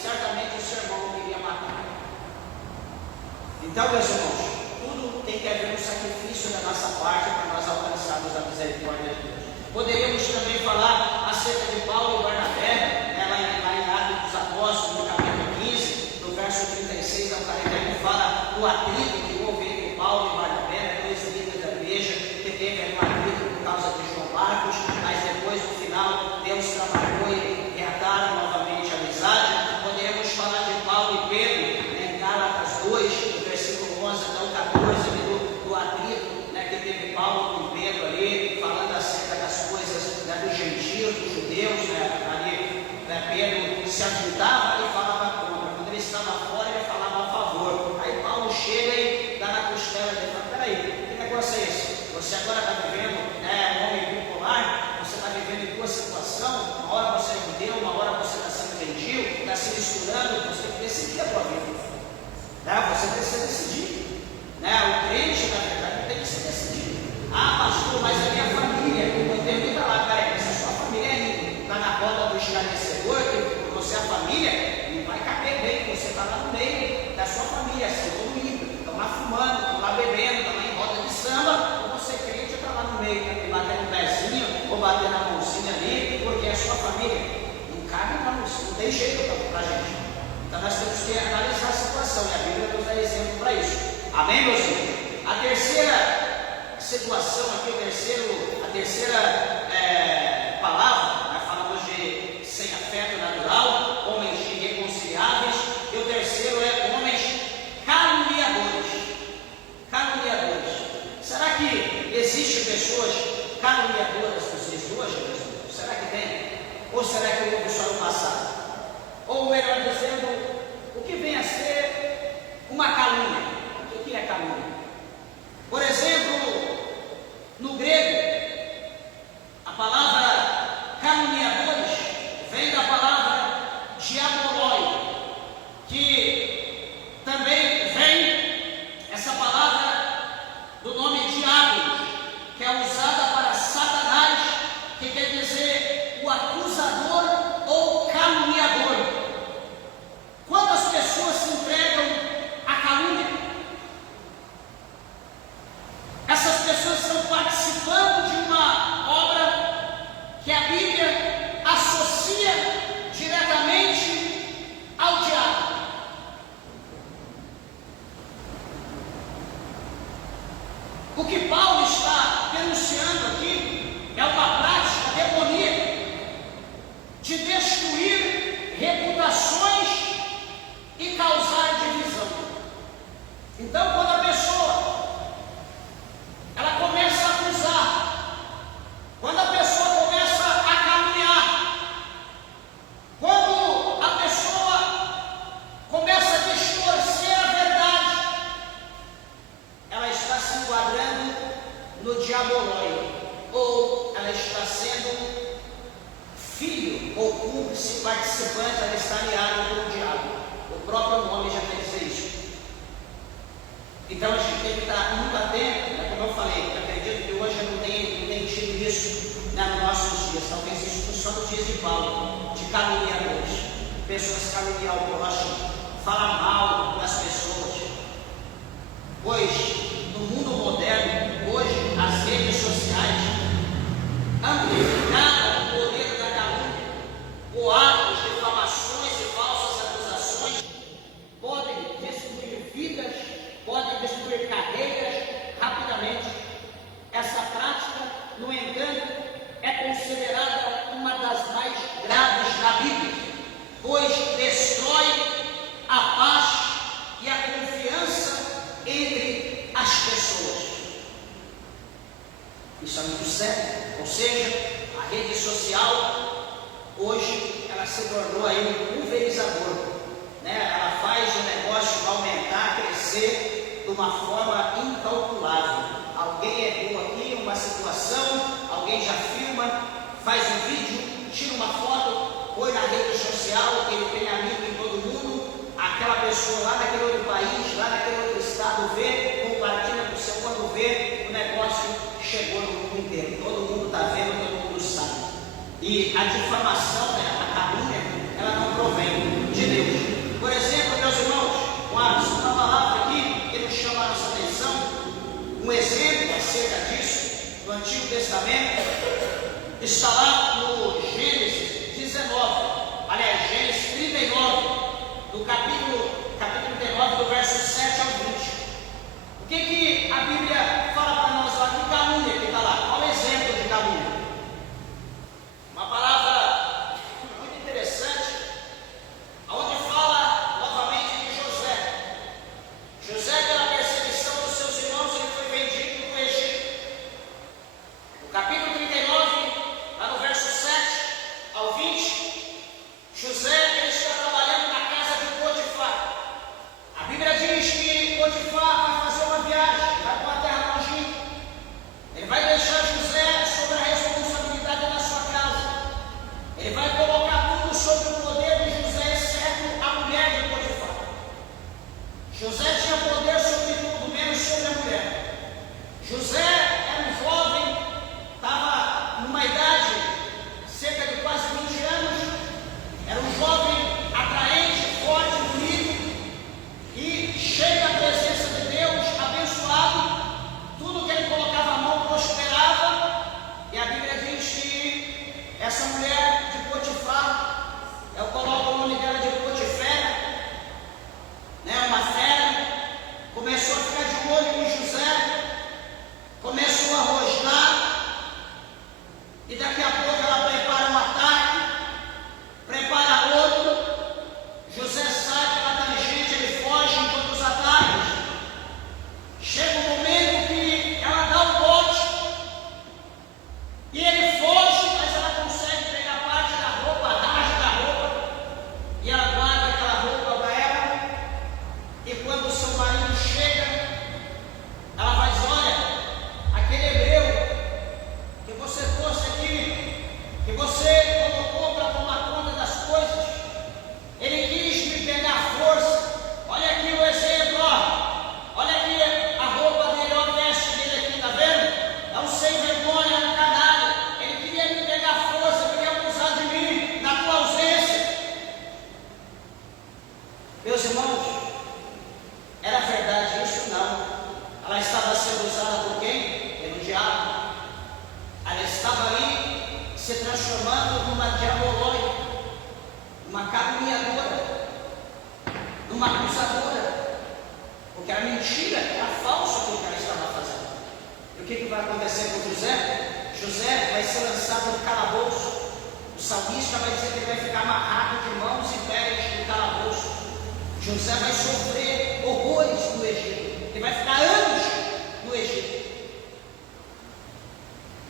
certamente o seu irmão não iria matar. Então, meus irmãos, tudo tem que haver um sacrifício da nossa parte para nós alcançarmos a misericórdia de Deus. Poderíamos também falar acerca de Paulo e Barnabé, lá em Atos dos Apóstolos, no capítulo 15, no verso 36 ao 40, fala do atrito que houve entre Paulo e Barnabé, dois líderes da igreja, que teve ali um atrito por causa de João Marcos, mas depois no final Deus trabalhou e reataram novamente a amizade. Poderíamos falar de Paulo e Pedro, em Gálatas 2, do versículo 11 até o 14, do atrito, né, que Você agora está vivendo, um homem bipolar, você está vivendo em tua situação, uma hora você é judeu, uma hora você está sendo gentil, está se misturando, você tem que decidir a tua vida. Você precisa decidir. O crente, na verdade, tem que se decidir. Pastor, mas a minha família, eu tenho que estar lá, cara, essa sua família aí está na roda do esclarecedor, que você é a família, não vai caber bem, você está lá no meio da sua família, assim, todo mundo, estão lá fumando, estão lá bebendo, estão lá em roda de samba, ou você crente está lá no meio, batendo um pezinho, ou batendo a mãozinha ali, porque é a sua família. Não cabe não, não tem jeito para a gente. Então nós temos que analisar a situação, e a Bíblia nos dá exemplo para isso. Amém, meus irmãos? A terceira situação aqui, a terceira palavra, nós falamos de sem afeto natural, homens irreconciliáveis, e o terceiro é homens caluniadores. Caluniadores. Será que existem pessoas caluniadoras nos dias de hoje, meus irmãos? Será que tem? Ou será que houve só no passado? Ou melhor dizendo, o que vem a ser uma calúnia? O que é calúnia? Por exemplo, no grego, a palavra caluniadores vem da palavra diaboloi, que também vem essa palavra do nome diabo, que é usada para Satanás, que quer dizer o acusador ou caluniador. Quando as pessoas se entregam à calúnia, essas pessoas estão participando de uma obra que a Bíblia associa diretamente ao diabo. O que Paulo está denunciando aqui é uma prática demoníaca de destruir reputações e causar divisão. Então, quando a pessoa ela começa a acusar, quando a pessoa começa a caluniar, quando a pessoa começa a distorcer a verdade, ela está se enquadrando no diabolói, ou ela está sendo filho ou cúmplice participante, ela está aliada com o diabo. O próprio nome já quer dizer isso. Então a gente tem que estar muito atento, como eu falei, eu acredito que hoje não tem tido isso nos nossos dias, talvez isso só nos dias de Paulo, de caluniadores, pessoas caluniam o próximo, falam mal das pessoas, pois no mundo moderno, hoje, as redes sociais amplificaram o poder da calúnia, boatos, difamações e falsas acusações podem destruir vidas, podem destruir carreiras rapidamente. Essa prática, no entanto, é considerada uma das mais graves da Bíblia, pois destrói a paz e a confiança entre as pessoas. Isso é muito sério. Ou seja, a rede social hoje ela se tornou aí um pulverizador, Ela faz o negócio aumentar, crescer de uma forma incalculável. Alguém errou aqui uma situação, alguém já filma, faz um vídeo, tira uma foto, põe na rede social, ele tem amigo em todo mundo, aquela pessoa lá daquele outro país, lá daquele outro estado vê, compartilha com o seu, quando vê, o negócio chegou no mundo inteiro, todo mundo está vendo, todo mundo sabe. E a difamação, a calúnia, ela não provém de Deus. Por exemplo, meus irmãos, uma palavra aqui que nos chama a nossa atenção, um exemplo acerca disso, no Antigo Testamento, está lá no Gênesis 19, aliás, Gênesis 39, no capítulo 39, do verso 7 ao 20. O que a Bíblia fala para nós lá? Que calúnia que está lá? Qual é o exemplo de calúnia? Uma palavra muito interessante, onde fala novamente de José. José, pela perseguição dos seus irmãos, ele foi vendido para o Egito. No capítulo 39, lá no verso 7 ao 20, José ele está trabalhando na casa de Potifar. A Bíblia diz que Potifar vai fazer uma viagem, vai para uma terra longínqua. vai acontecer com José? José vai ser lançado no calabouço. O salmista vai dizer que ele vai ficar amarrado de mãos e pés no calabouço. José vai sofrer horrores no Egito. Ele vai ficar anos no Egito.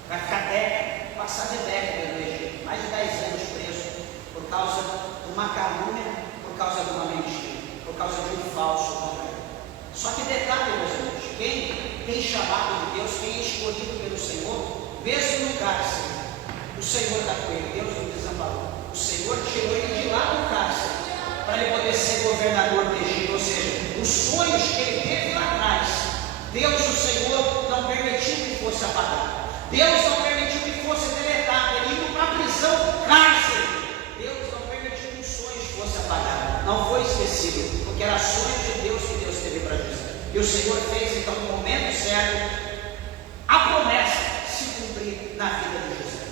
Vai ficar décadas, passar de décadas no Egito. Mais de 10 anos preso por causa de uma calúnia, por causa de uma mentira, por causa de um falso contra ele. Só que detalhe, meus irmãos, quem tem chamado de Deus, quem é escolhido pelo Senhor, mesmo no cárcere, o Senhor está com ele. Deus não desamparou. O Senhor tirou ele de lá do cárcere para ele poder ser governador do Egito. Ou seja, os sonhos que ele teve lá atrás, Deus, o Senhor, não permitiu que fosse apagado. Deus não permitiu que fosse deletado. Ele indo para a prisão, cárcere. Deus não permitiu que os sonhos fossem apagados. Não foi esquecido, porque era sonho de Deus que Deus teve para José. E o Senhor fez, então, no momento certo, a promessa se cumprir na vida de José.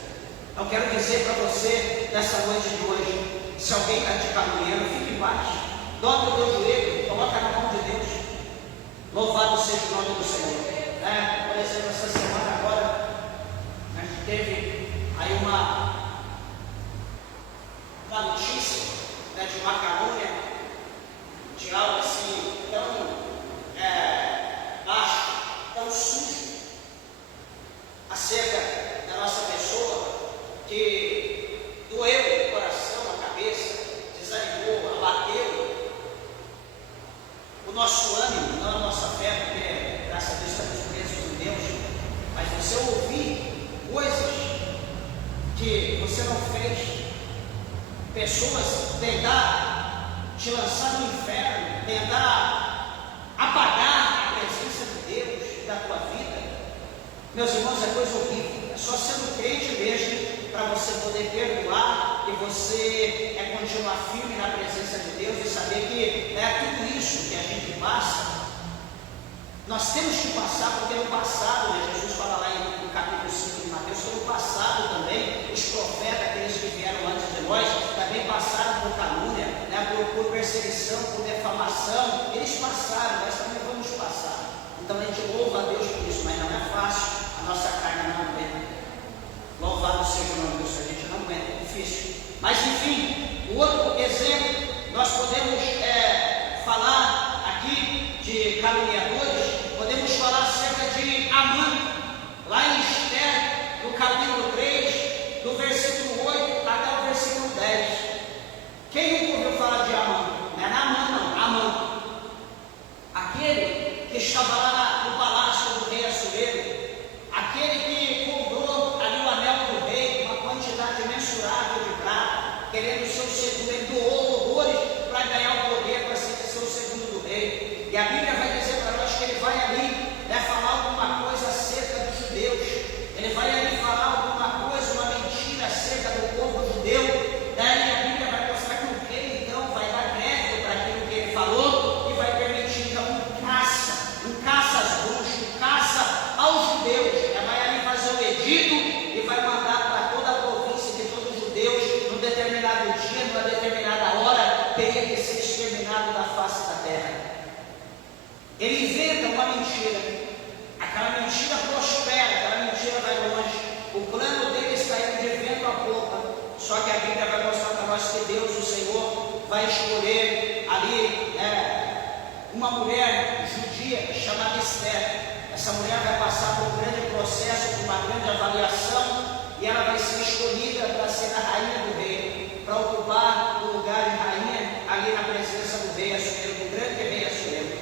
Eu quero dizer para você, nessa noite de hoje, se alguém está te caluniando, fique em paz. Dobra o teu joelho, coloca na mão de Deus. Louvado seja o nome do Senhor. Por exemplo, essa semana agora, a gente teve aí uma notícia, de uma calúnia, de algo assim tão baixo, tão sujo, acerca da nossa pessoa, que doeu o coração, a cabeça, desanimou, abateu o nosso ânimo, não a nossa fé, porque graças a Deus estamos presos em Deus. Mas você ouvir coisas que você não fez, pessoas tentar te lançar no inferno, tentar apagar a presença de Deus da tua vida, meus irmãos, é coisa horrível. É só sendo crente mesmo para você poder perdoar e você continuar firme na presença de Deus e saber que tudo isso que a gente passa, nós temos que passar, porque no passado, Jesus fala lá no capítulo 5 de Mateus, que no passado também, os profetas, aqueles que vieram antes de nós, também passaram por calúnia, por perseguição, por defamação. Eles passaram, nós também vamos passar. Então a gente louva a Deus por isso, mas não é fácil. A nossa carne não aguenta. Louvado seja o nome do Senhor, a gente não aguenta, é difícil. Mas enfim, o outro exemplo, nós podemos falar aqui de caluniadores. Podemos falar acerca de Amã, lá em Esther, no capítulo 3, do versículo 8 até o versículo 10. Quem nunca ouviu falar de Amã? Não era Amã, não, Amã. Aquele que estava lá no palácio do rei Assuero, aquele que comprou ali o anel do rei, uma quantidade mensurável de prata, querendo ser o segundo, ele doou horrores para ganhar o poder, para ser o segundo do rei. E a Bíblia vai dizer para nós que ele vai ali falar alguma coisa acerca dos judeus, ele vai ali falar alguma coisa, uma mentira acerca do povo judeu. Daí a Bíblia vai mostrar que o rei então vai dar crédito para aquilo que ele falou e vai permitir então um caça às bruxas, um caça aos judeus. Ele vai ali fazer o edito e vai mandar para toda a província que todos os judeus, num determinado dia, numa determinada hora, teria que ser exterminado da face da terra. Ele inventa uma mentira, aquela mentira prospera, aquela mentira vai longe, o plano dele está indo de vento a popa. Só que a Bíblia vai mostrar para nós que Deus, o Senhor, vai escolher ali uma mulher judia chamada Esther. Essa mulher vai passar por um grande processo, por uma grande avaliação, e ela vai ser escolhida para ser a rainha do rei, para ocupar o lugar de rainha ali na presença do rei Assuero, do grande rei Assuero.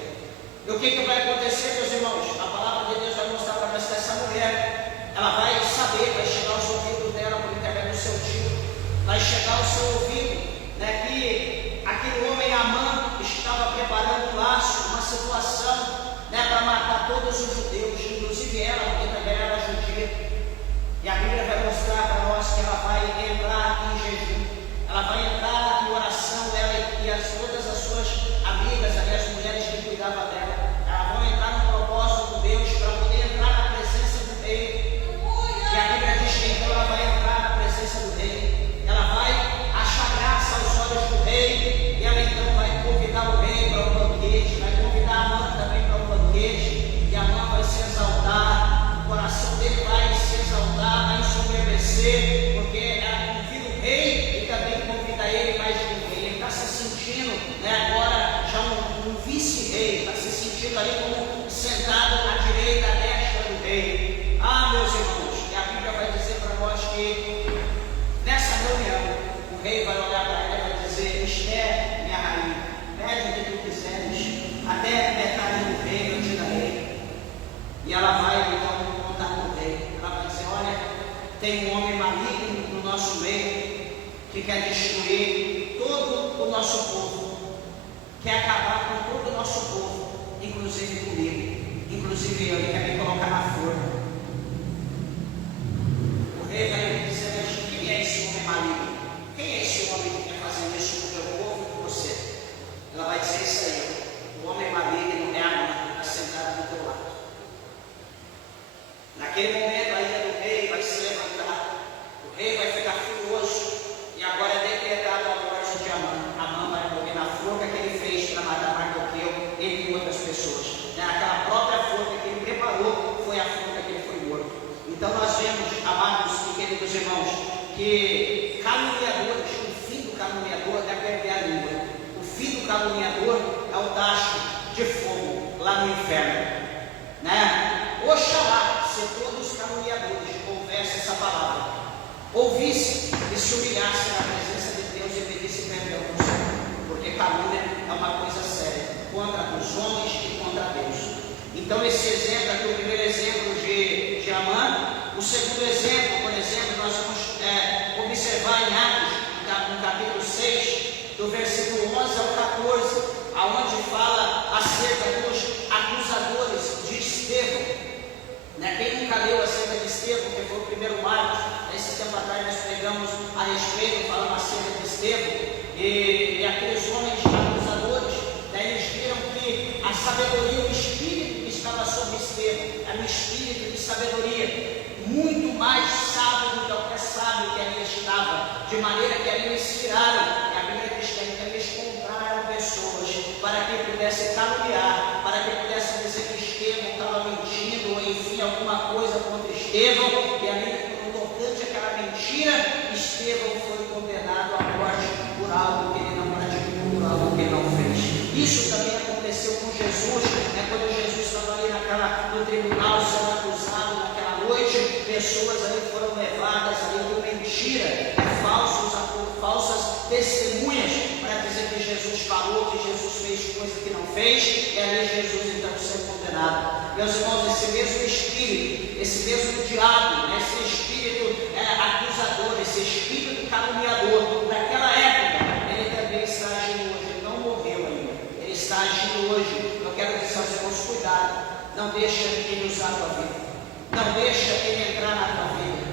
E o que vai acontecer, meus irmãos? A palavra de Deus vai mostrar para nós que essa mulher, ela vai saber, vai chegar aos ouvidos dela por intermédio do seu tio, vai chegar ao seu ouvido, que aquele homem Amã estava preparando um laço, uma situação, para matar todos os judeus, inclusive ela, porque também era judia. E a Bíblia vai mostrar para nós que ela vai entrar em jejum, ela vai entrar em oração, ela e todas as suas amigas, as mulheres que cuidavam dela, elas vão entrar no propósito de Deus para poder entrar na presença do rei. E a Bíblia diz que então ela vai entrar na presença do rei, ela vai achar graça aos olhos do rei, e ela então vai convidar o rei para um banquete, vai convidar a Amã também para um banquete, e a Amã vai se exaltar, o coração dizer, porque ela convida o rei e também convida ele mais que o rei. Ele está se sentindo, né, agora já um vice-rei, está se sentindo ali como sentado à direita, à destra do rei. Ah, meus irmãos, e a Bíblia vai dizer para nós que nessa reunião o rei vai olhar para ela e vai dizer: Esther, minha rainha, pede o que tu quiseres, até metade do reino eu te darei. E ela vai então contar com o rei. Ela vai dizer: olha, tem um homem maligno no nosso meio que quer destruir todo o nosso povo, quer acabar com todo o nosso povo, inclusive comigo, inclusive eu, ele quer me colocar na forca. O rei vai dizer: mas quem é esse homem maligno? Quem é esse homem que quer fazer isso com o meu povo e com você? Ela vai dizer isso aí: o homem maligno é a mãe que está sentada do teu lado. Naquele momento a ira do rei vai se levantar, o rei vai ficar furioso, e agora é decretado a morte de Amã. Amã vai morrer na forca que ele fez para matar Mardoqueu, entre outras pessoas. Aquela própria forca que ele preparou foi a forca que ele foi morto. Então nós vemos, amados e queridos irmãos, que caluniadores, o fim do caluniador é perder a língua. O fim do caluniador é o tacho de fogo lá no inferno, né? Oxalá, se todos os caluniadores ouvessem essa palavra, ouvissem e se humilhassem na presença de Deus e pedissem perdão ao Senhor, porque calúnia é uma coisa séria contra os homens e contra Deus. Então esse exemplo aqui, o primeiro exemplo de Amã. O segundo exemplo, por exemplo, nós vamos observar em Atos, no capítulo 6, do versículo 11 ao 14, aonde fala acerca dos acusadores de Estevão. Quem nunca leu acerca de Estevão, que foi o primeiro mártir? Esse tempo atrás nós pregamos a respeito, falando acerca de Estevão, e aqueles homens acusadores, eles viram que a sabedoria, o espírito que estava sobre Estevão, era um espírito de sabedoria, muito mais sábio do que qualquer sábio que ali estava, de maneira que ali eles tiraram, e a Bíblia diz que eles compraram pessoas para que pudessem caluniar, para que pudessem dizer que Estevão estava mentindo, ou enfim, alguma coisa contra Estevão, e ali, no tocante àquela mentira, Estevão foi condenado à morte por algo que ele não praticou, por algo que ele não fez. Isso também aconteceu com Jesus, quando Jesus estava ali no tribunal sendo acusado naquela noite, pessoas ali foram levadas ali por mentira, falsas testemunhas, para dizer que Jesus falou, que Jesus fez coisa que não fez, e ali Jesus então foi condenado. Meus irmãos, esse mesmo espírito, esse mesmo diabo, esse espírito acusador, esse espírito caluniador, naquela época, ele também está agindo hoje, ele não morreu ainda, ele está agindo hoje. Eu quero dizer aos irmãos: cuidado, não deixa ele usar a tua vida, não deixa ele entrar na tua vida.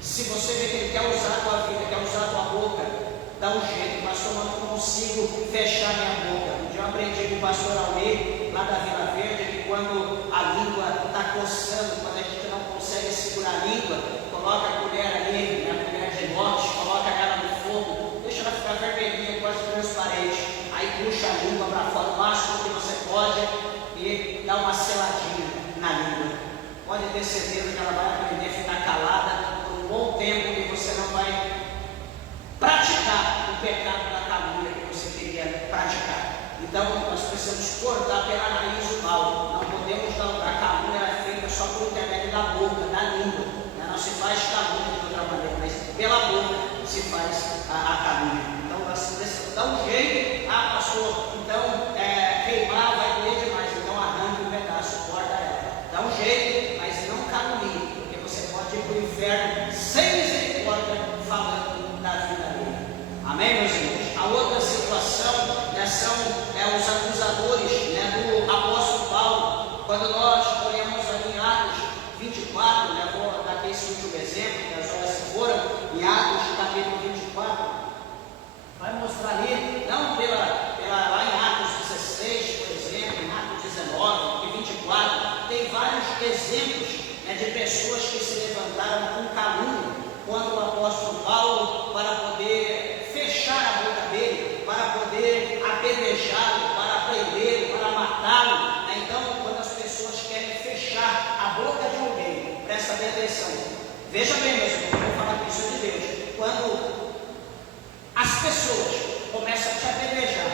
Se você vê que ele quer usar a tua vida, quer usar a tua boca, dá um jeito. Pastor, eu não consigo fechar minha boca. Um dia eu aprendi com o pastor Almeida, lá da Vila Verde, que quando a língua está coçando, quando a gente não consegue segurar a língua, coloca a colher ali, a colher de inox, coloca ela no fogo, deixa ela ficar vermelhinha, quase transparente, aí puxa a língua para fora o máximo que você pode e dá uma seladinha na língua. Pode ter certeza que ela vai aprender a ficar calada por um bom tempo e você não vai praticar o pecado da calúnia que você queria praticar. Então nós precisamos cortar pela raiz o mal. Não podemos não. A calúnia é feita só por intermédio da boca, da língua. Não se faz calúnia de outra maneira, mas pela boca se faz a calúnia. Então nós precisamos dar um jeito. Pastor, então queimar vai doer demais, então arranque um pedaço, corta ela. Dá um jeito, mas não calunie, porque você pode ir para o inferno sem misericórdia, falando da vida dele. Amém, meus irmãos? A outra situação são os acusadores do apóstolo Paulo. Quando nós olhamos ali em Atos 24, vou dar aqui esse último exemplo, que as horas se foram, em Atos capítulo 24, vai mostrar ali, não lá em Atos 16, por exemplo, em Atos 19, e 24, tem vários exemplos de pessoas que se levantaram com calúnia quando o apóstolo Paulo, para poder fechar a boca dele, para poder apedrejá-lo, para prendê-lo, para matá-lo. Então, quando as pessoas querem fechar a boca de alguém, presta bem atenção, Veja bem, meus irmãos, eu vou falar que isso é de Deus. Quando as pessoas começam a te apedrejar,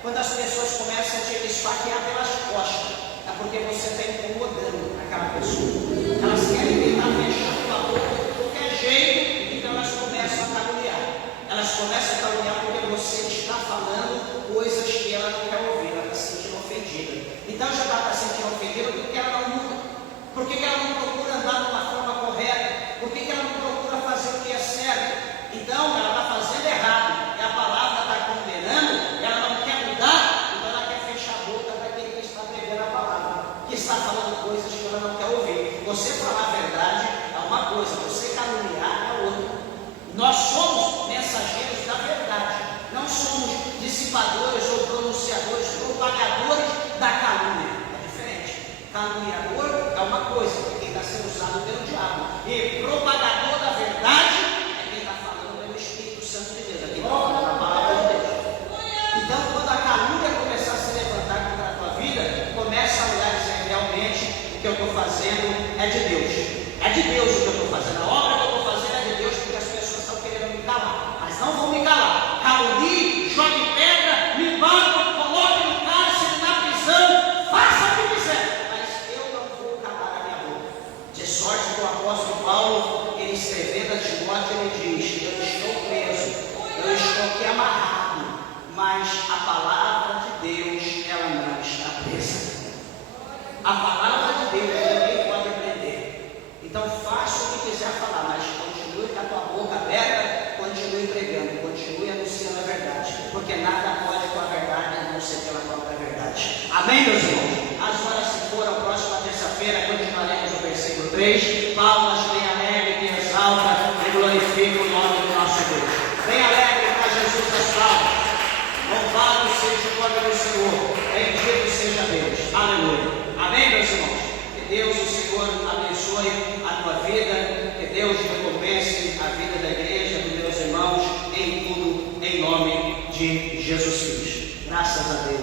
quando as pessoas começam a te esfaquear pelas costas, é porque você está incomodando aquela pessoa. Elas querem tentar fechar tua boca de qualquer jeito, então elas começam a caluniar. Elas começam a caluniar porque você está falando coisas que ela não quer ouvir, ela está se sentindo ofendida. Então já está se sentindo ofendida porque ela não muda. Por que ela não procura andar de uma forma correta? Por que ela não procura fazer o que é certo? Então ela está fazendo errado, e a palavra está condenando, ela não quer mudar, então ela quer fechar a boca daquele que está pregando a palavra, que está falando coisas que ela não quer ouvir. Você falar a verdade é uma coisa, você caluniar é outra. Nós somos mensageiros da verdade, não somos dissipadores ou pronunciadores, propagadores da calúnia. É diferente. Caluniador é uma coisa, é quem está sendo usado pelo diabo, e propagador da verdade é quem está falando pelo Espírito Santo de Deus, é quem está falando a palavra de Deus. Então, quando a calúnia começar a se levantar contra a tua vida, começa a olhar e dizer: realmente o que eu estou fazendo é de Deus. É de Deus o que eu estou fazendo. A obra que eu estou fazendo é de Deus, porque as pessoas estão querendo me calar, mas não vão me calar. Calunie, jogue pedra, me bata, coloque no cárcere, na prisão, faça o que quiser, mas eu não vou calar a minha boca. De sorte que o apóstolo Paulo, ele escrevendo a Timóteo, ele diz: eu estou preso, eu estou aqui amarrado, mas a palavra de Deus, ela não está presa. A palavra de Deus, ninguém pode prender. Então faça o que quiser falar, mas continue com a tua boca aberta, continue pregando, continue anunciando a verdade, porque nada pode com a verdade a não ser pela própria verdade. Amém, meus irmãos? As horas se foram, próxima terça-feira continuaremos o versículo 3. Palmas bem alegre, que exalta e glorifica o nome do nosso Deus. Bem alegre para Jesus as palmas. Louvado seja o nome do Senhor, bendito seja Deus. Aleluia. Amém, meus irmãos? Que Deus, o Senhor, abençoe